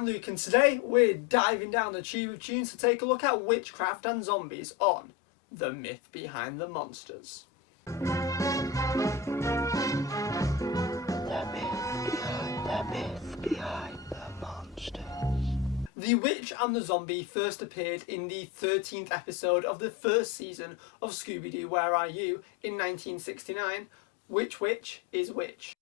I'm Luke, and today we're diving down the tube of tunes to take a look at witchcraft and zombies on The Myth Behind the Monsters. The myth behind the monsters. The Witch and the Zombie first appeared in the 13th episode of the first season of Scooby-Doo, Where Are You? In 1969. Which witch is which?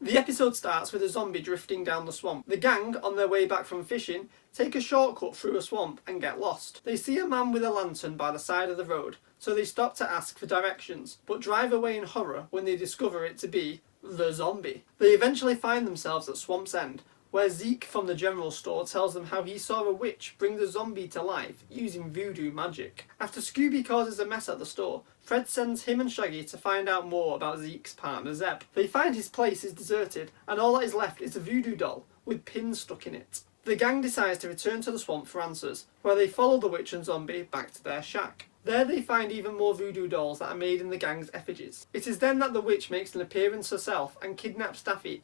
The episode starts with a zombie drifting down the swamp. The gang, on their way back from fishing, take a shortcut through a swamp and get lost. They see a man with a lantern by the side of the road, so they stop to ask for directions, but drive away in horror when they discover it to be the zombie. They eventually find themselves at Swamp's End, where Zeke from the general store tells them how he saw a witch bring the zombie to life using voodoo magic. After Scooby causes a mess at the store, Fred sends him and Shaggy to find out more about Zeke's partner Zeb. They find his place is deserted and all that is left is a voodoo doll with pins stuck in it. The gang decides to return to the swamp for answers, where they follow the witch and zombie back to their shack. There they find even more voodoo dolls that are made in the gang's effigies. It is then that the witch makes an appearance herself and kidnaps Daffy?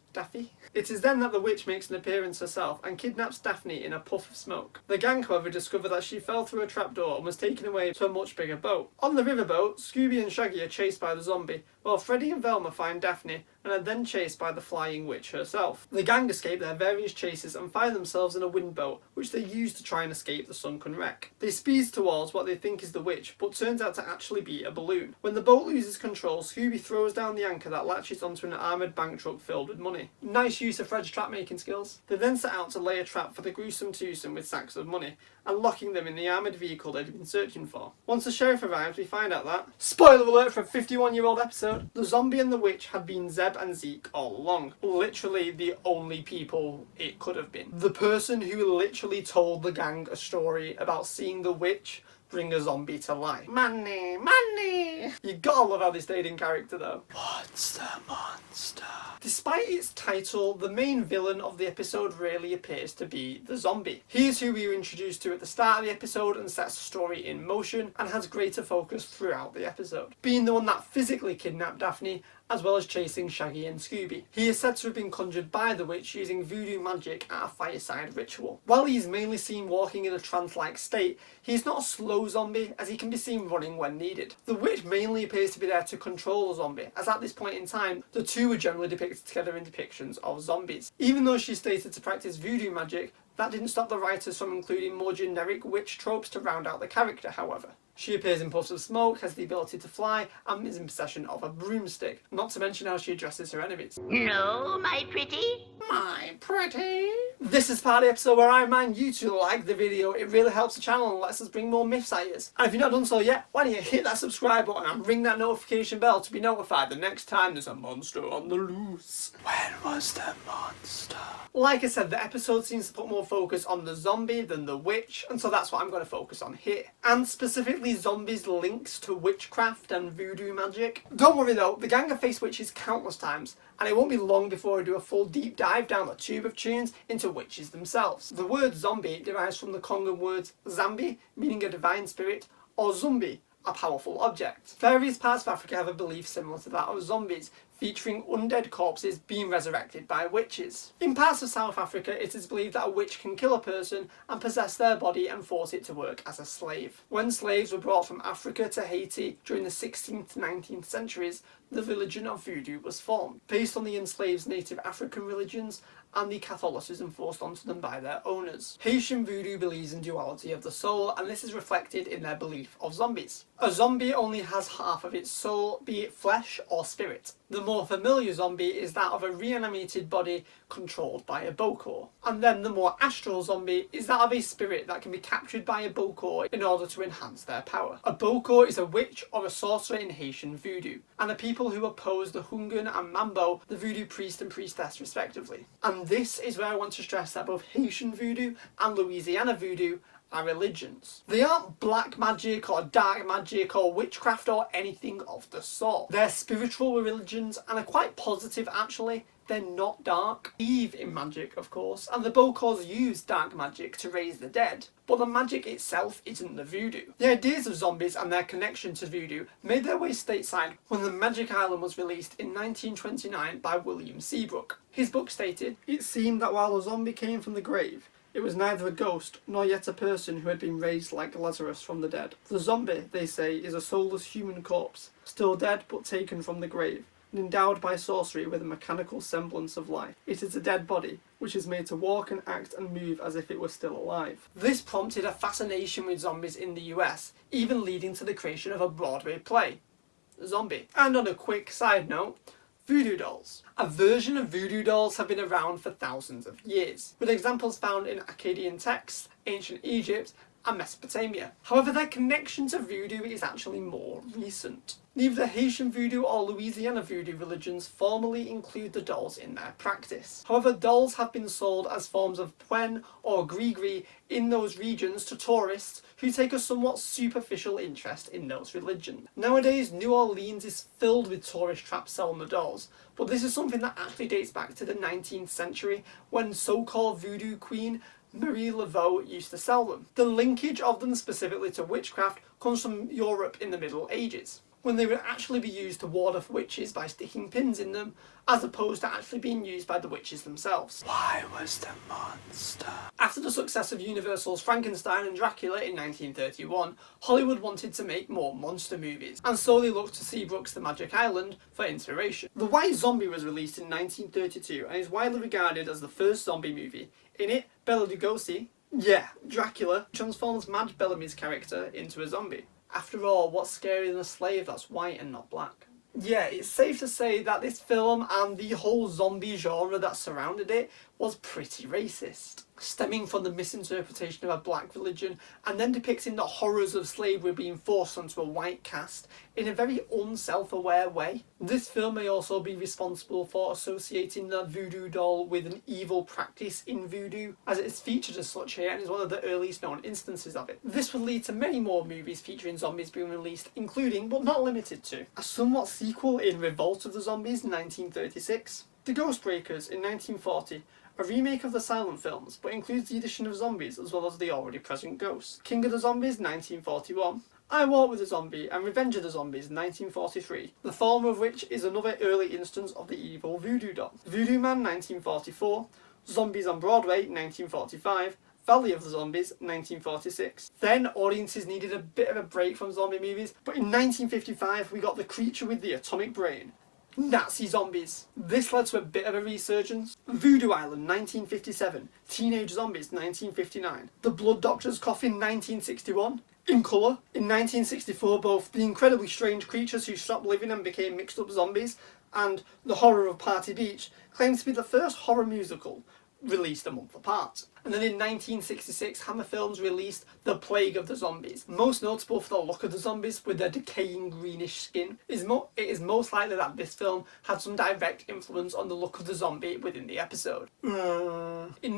It is then that the witch makes an appearance herself and kidnaps Daphne in a puff of smoke. The gang, however, discover that she fell through a trapdoor and was taken away to a much bigger boat. On the riverboat, Scooby and Shaggy are chased by the zombie, while Freddy and Velma find Daphne and are then chased by the flying witch herself. The gang escape their various chases and find themselves in a windboat, which they use to try and escape the sunken wreck. They speed towards what they think is the witch, but turns out to actually be a balloon. When the boat loses control, Scooby throws down the anchor that latches onto an armoured bank truck filled with money. Nice use of Fred's trap making skills. They then set out to lay a trap for the gruesome twosome with sacks of money, and locking them in the armoured vehicle they'd been searching for. Once the sheriff arrives, we find out that, spoiler alert for a 51-year-old episode, the zombie and the witch had been Zeb and Zeke all along. Literally the only people it could have been. The person who literally told the gang a story about seeing the witch bring a zombie to life. Money, money! You gotta love how they stayed in character though. What's the monster? Despite its title, the main villain of the episode really appears to be the zombie. He is who we were introduced to at the start of the episode and sets the story in motion and has greater focus throughout the episode, being the one that physically kidnapped Daphne as well as chasing Shaggy and Scooby. He is said to have been conjured by the witch using voodoo magic at a fireside ritual. While he is mainly seen walking in a trance-like state, he is not a slow zombie, as he can be seen running when needed. The witch mainly appears to be there to control the zombie, as at this point in time, the two are generally depicted together in depictions of zombies. Even though she's stated to practice voodoo magic, that didn't stop the writers from including more generic witch tropes to round out the character, however. She appears in puffs of smoke, has the ability to fly, and is in possession of a broomstick. Not to mention how she addresses her enemies. No, my pretty. My pretty. This is part of the episode where I remind you to like the video. It really helps the channel and lets us bring more myths ideas. And if you've not done so yet, why don't you hit that subscribe button and ring that notification bell to be notified the next time there's a monster on the loose. When was the monster? Like I said, the episode seems to put more focus on the zombie than the witch, and so that's what I'm going to focus on here. And specifically zombies' links to witchcraft and voodoo magic. Don't worry though, the gang have faced witches countless times, and it won't be long before I do a full deep dive down the tube of tunes into witches themselves. The word zombie derives from the Kongan words zambi, meaning a divine spirit, or zumbi, a powerful object. Various parts of Africa have a belief similar to that of zombies, featuring undead corpses being resurrected by witches. In parts of South Africa, it is believed that a witch can kill a person and possess their body and force it to work as a slave. When slaves were brought from Africa to Haiti during the 16th to 19th centuries, the religion of voodoo was formed, based on the enslaved native African religions and the Catholicism forced onto them by their owners. Haitian voodoo believes in duality of the soul, and this is reflected in their belief of zombies. A zombie only has half of its soul, be it flesh or spirit. The more familiar zombie is that of a reanimated body controlled by a bokor. And then the more astral zombie is that of a spirit that can be captured by a bokor in order to enhance their power. A bokor is a witch or a sorcerer in Haitian voodoo, and the people who oppose the Hungan and Mambo, the voodoo priest and priestess respectively. And this is where I want to stress that both Haitian voodoo and Louisiana voodoo are religions. They aren't black magic or dark magic or witchcraft or anything of the sort. They're spiritual religions and are quite positive actually, they're not dark. They believe in magic, of course, and the Bokors use dark magic to raise the dead, but the magic itself isn't the voodoo. The ideas of zombies and their connection to voodoo made their way stateside when The Magic Island was released in 1929 by William Seabrook. His book stated, "It seemed that while a zombie came from the grave, it was neither a ghost nor yet a person who had been raised like Lazarus from the dead. The zombie, they say, is a soulless human corpse, still dead but taken from the grave, and endowed by sorcery with a mechanical semblance of life. It is a dead body, which is made to walk and act and move as if it were still alive." This prompted a fascination with zombies in the US, even leading to the creation of a Broadway play, Zombie. And on a quick side note, voodoo dolls. A version of voodoo dolls have been around for thousands of years, with examples found in Akkadian texts, ancient Egypt, and Mesopotamia. However, their connection to voodoo is actually more recent. Neither the Haitian voodoo or Louisiana voodoo religions formally include the dolls in their practice. However, dolls have been sold as forms of pwen or gree-gree in those regions to tourists who take a somewhat superficial interest in those religions. Nowadays, New Orleans is filled with tourist traps selling the dolls, but this is something that actually dates back to the 19th century when so-called voodoo queen Marie Laveau used to sell them. The linkage of them specifically to witchcraft comes from Europe in the Middle Ages, when they would actually be used to ward off witches by sticking pins in them, as opposed to actually being used by the witches themselves. Why was the monster? After the success of Universal's Frankenstein and Dracula in 1931, Hollywood wanted to make more monster movies, and so they looked to Seabrook's The Magic Island for inspiration. The White Zombie was released in 1932 and is widely regarded as the first zombie movie. In it, Bela Lugosi, Dracula, transforms Madge Bellamy's character into a zombie. After all, what's scarier than a slave that's white and not black? Yeah, it's safe to say that this film and the whole zombie genre that surrounded it was pretty racist, stemming from the misinterpretation of a black religion and then depicting the horrors of slavery being forced onto a white caste in a very unself-aware way. This film may also be responsible for associating the voodoo doll with an evil practice in voodoo, as it is featured as such here and is one of the earliest known instances of it. This would lead to many more movies featuring zombies being released, including, but not limited to, a somewhat sequel in Revolt of the Zombies in 1936, The Ghostbreakers in 1940, a remake of the silent films, but includes the addition of zombies as well as the already present ghosts, King of the Zombies 1941, I Walk with a Zombie and Revenge of the Zombies 1943, the former of which is another early instance of the evil voodoo doll, Voodoo Man 1944, Zombies on Broadway 1945, Valley of the Zombies 1946. Then audiences needed a bit of a break from zombie movies, but in 1955 we got The Creature with the Atomic Brain, Nazi zombies. This led to a bit of a resurgence. Voodoo Island 1957, Teenage Zombies 1959, The Blood Doctor's Coffin 1961, In Colour. In 1964 both The Incredibly Strange Creatures Who Stopped Living and Became Mixed Up Zombies and The Horror of Party Beach claimed to be the first horror musical released a month apart. And then in 1966, Hammer Films released The Plague of the Zombies, most notable for the look of the zombies with their decaying greenish skin. It is most likely that this film had some direct influence on the look of the zombie within the episode. In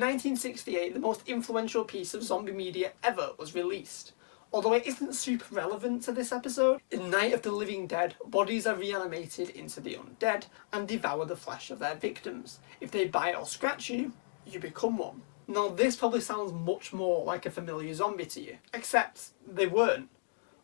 1968, the most influential piece of zombie media ever was released. Although it isn't super relevant to this episode, in Night of the Living Dead, bodies are reanimated into the undead and devour the flesh of their victims. If they bite or scratch you, you become one. Now this probably sounds much more like a familiar zombie to you, except they weren't.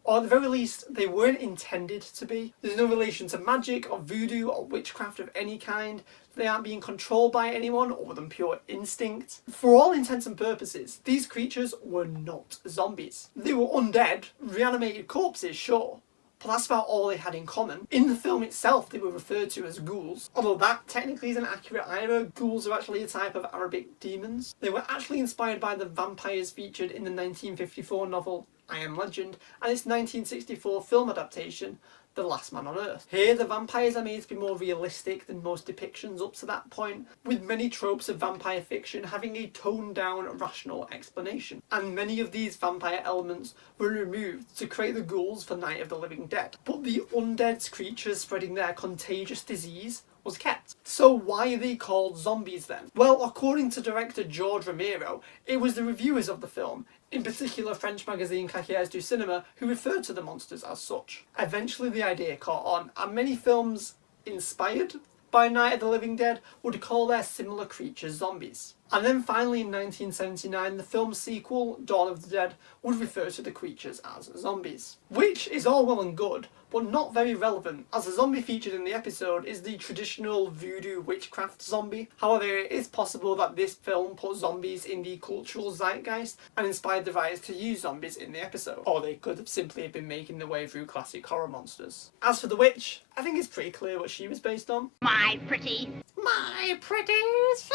Or at the very least, they weren't intended to be. There's no relation to magic or voodoo or witchcraft of any kind. They aren't being controlled by anyone other than pure instinct. For all intents and purposes, these creatures were not zombies. They were undead, reanimated corpses, sure, but that's about all they had in common. In the film itself, they were referred to as ghouls, although that technically isn't accurate either. Ghouls are actually a type of Arabic demons. They were actually inspired by the vampires featured in the 1954 novel I Am Legend and its 1964 film adaptation, The Last Man on Earth. Here, the vampires are made to be more realistic than most depictions up to that point, with many tropes of vampire fiction having a toned-down, rational explanation. And many of these vampire elements were removed to create the ghouls for Night of the Living Dead. But the undead creatures spreading their contagious disease was kept. So why are they called zombies then? Well, according to director George Romero, it was the reviewers of the film, in particular French magazine Cahiers du Cinéma, who referred to the monsters as such. Eventually the idea caught on, and many films inspired by Night of the Living Dead would call their similar creatures zombies. And then finally in 1979, the film's sequel, Dawn of the Dead, would refer to the creatures as zombies. Which is all well and good, but not very relevant, as the zombie featured in the episode is the traditional voodoo witchcraft zombie. However, it is possible that this film put zombies in the cultural zeitgeist and inspired the writers to use zombies in the episode. Or they could have simply been making their way through classic horror monsters. As for the witch, I think it's pretty clear what she was based on. My pretty. My pretties!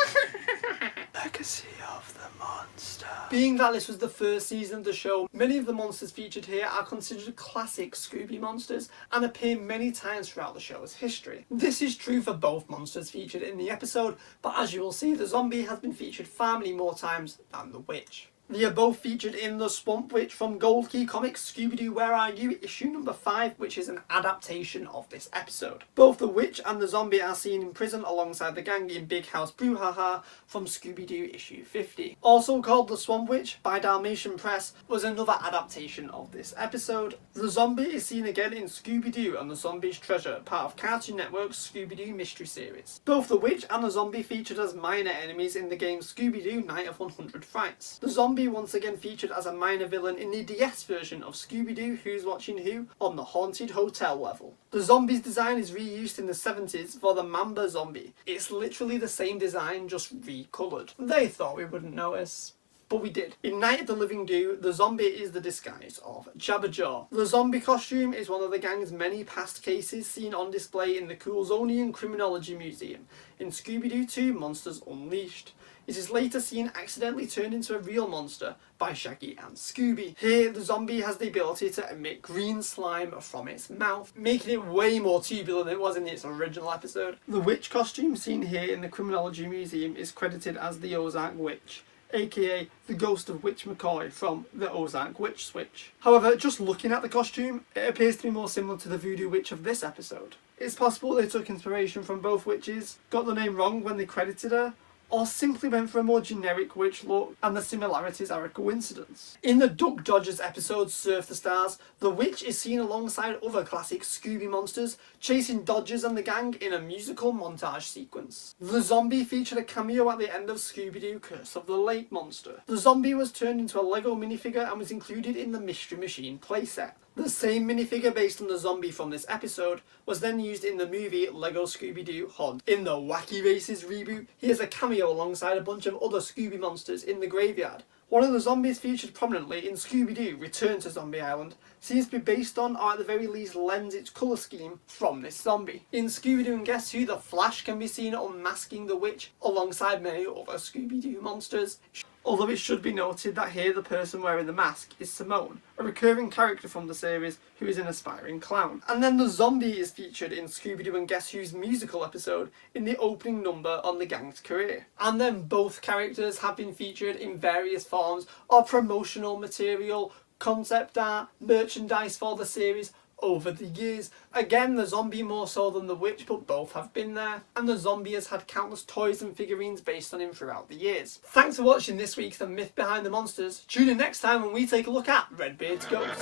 Legacy of the Monster. Being that this was the first season of the show, many of the monsters featured here are considered classic Scooby monsters and appear many times throughout the show's history. This is true for both monsters featured in the episode, but as you will see, the zombie has been featured far many more times than the witch. They are both featured in The Swamp Witch from Gold Key Comics Scooby-Doo Where Are You? Issue number 5, which is an adaptation of this episode. Both the witch and the zombie are seen in prison alongside the gang in Big House Brouhaha from Scooby-Doo issue 50. Also called The Swamp Witch by Dalmatian Press was another adaptation of this episode. The zombie is seen again in Scooby-Doo and the Zombie's Treasure, part of Cartoon Network's Scooby-Doo mystery series. Both the witch and the zombie featured as minor enemies in the game Scooby-Doo Night of 100 Frights. The zombie once again featured as a minor villain in the DS version of Scooby-Doo Who's Watching Who on the Haunted Hotel level. The zombie's design is reused in the 70s for the Mamba zombie. It's literally the same design, just recoloured. They thought we wouldn't notice, but we did. In Night of the Living Dead, the zombie is the disguise of Jabba Jaw. The zombie costume is one of the gang's many past cases seen on display in the Coulsonian Criminology Museum in Scooby-Doo 2 Monsters Unleashed. It is later seen accidentally turned into a real monster by Shaggy and Scooby. Here, the zombie has the ability to emit green slime from its mouth, making it way more tubular than it was in its original episode. The witch costume seen here in the Criminology Museum is credited as the Ozark Witch, aka the ghost of Witch McCoy from the Ozark Witch Switch. However, just looking at the costume, it appears to be more similar to the voodoo witch of this episode. It's possible they took inspiration from both witches, got the name wrong when they credited her, or simply went for a more generic witch look, and the similarities are a coincidence. In the Duck Dodgers episode Surf the Stars, the witch is seen alongside other classic Scooby monsters, chasing Dodgers and the gang in a musical montage sequence. The zombie featured a cameo at the end of Scooby-Doo Curse of the Lake Monster. The zombie was turned into a Lego minifigure and was included in the Mystery Machine playset. The same minifigure based on the zombie from this episode was then used in the movie Lego Scooby-Doo Hunt. In the Wacky Races reboot, he has a cameo alongside a bunch of other Scooby monsters in the graveyard. One of the zombies featured prominently in Scooby-Doo Return to Zombie Island seems to be based on, or at the very least lends its colour scheme from this zombie. In Scooby-Doo and Guess Who, the Flash can be seen unmasking the witch alongside many other Scooby-Doo monsters. Although it should be noted that here the person wearing the mask is Simone, a recurring character from the series who is an aspiring clown. And then the zombie is featured in Scooby-Doo and Guess Who's musical episode in the opening number on the gang's career. And then both characters have been featured in various forms of promotional material, concept art, merchandise for the series over the years. Again, the zombie more so than the witch, but both have been there, and the zombie has had countless toys and figurines based on him throughout the years. Thanks for watching this week's The Myth Behind the Monsters. Tune in next time when we take a look at Redbeard's Ghost.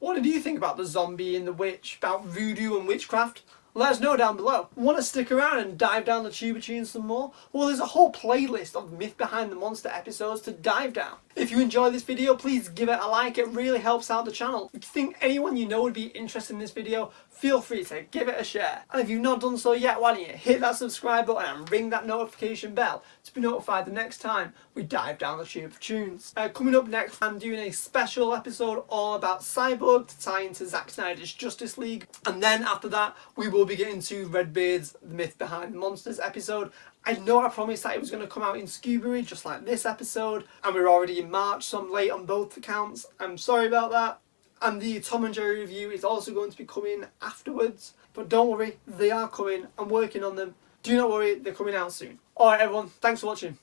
What did you think about the zombie and the witch, about voodoo and witchcraft? Let us know down below. Want to stick around and dive down the tube of tunes some more? Well, there's a whole playlist of Myth Behind the Monster episodes to dive down. If you enjoyed this video, please give it a like. It really helps out the channel. If you think anyone you know would be interested in this video, feel free to give it a share. And if you've not done so yet, why don't you hit that subscribe button and ring that notification bell to be notified the next time we dive down the tube of tunes. Coming up next, I'm doing a special episode all about Cyborg to tie into Zack Snyder's Justice League. And then after that, we will be getting to Redbeard's The Myth Behind the Monsters episode. I know I promised that it was going to come out in Scooby just like this episode, and we're already in March, so I'm late on both accounts. I'm sorry about that. And the Tom and Jerry review is also going to be coming afterwards. But don't worry, they are coming. I'm working on them. Do not worry, they're coming out soon. Alright everyone, thanks for watching.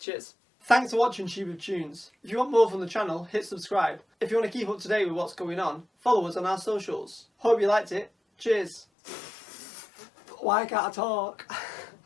Cheers. Thanks for watching Tube of Tunes. If you want more from the channel, hit subscribe. If you want to keep up to date with what's going on, follow us on our socials. Hope you liked it. Cheers. Why can't I talk?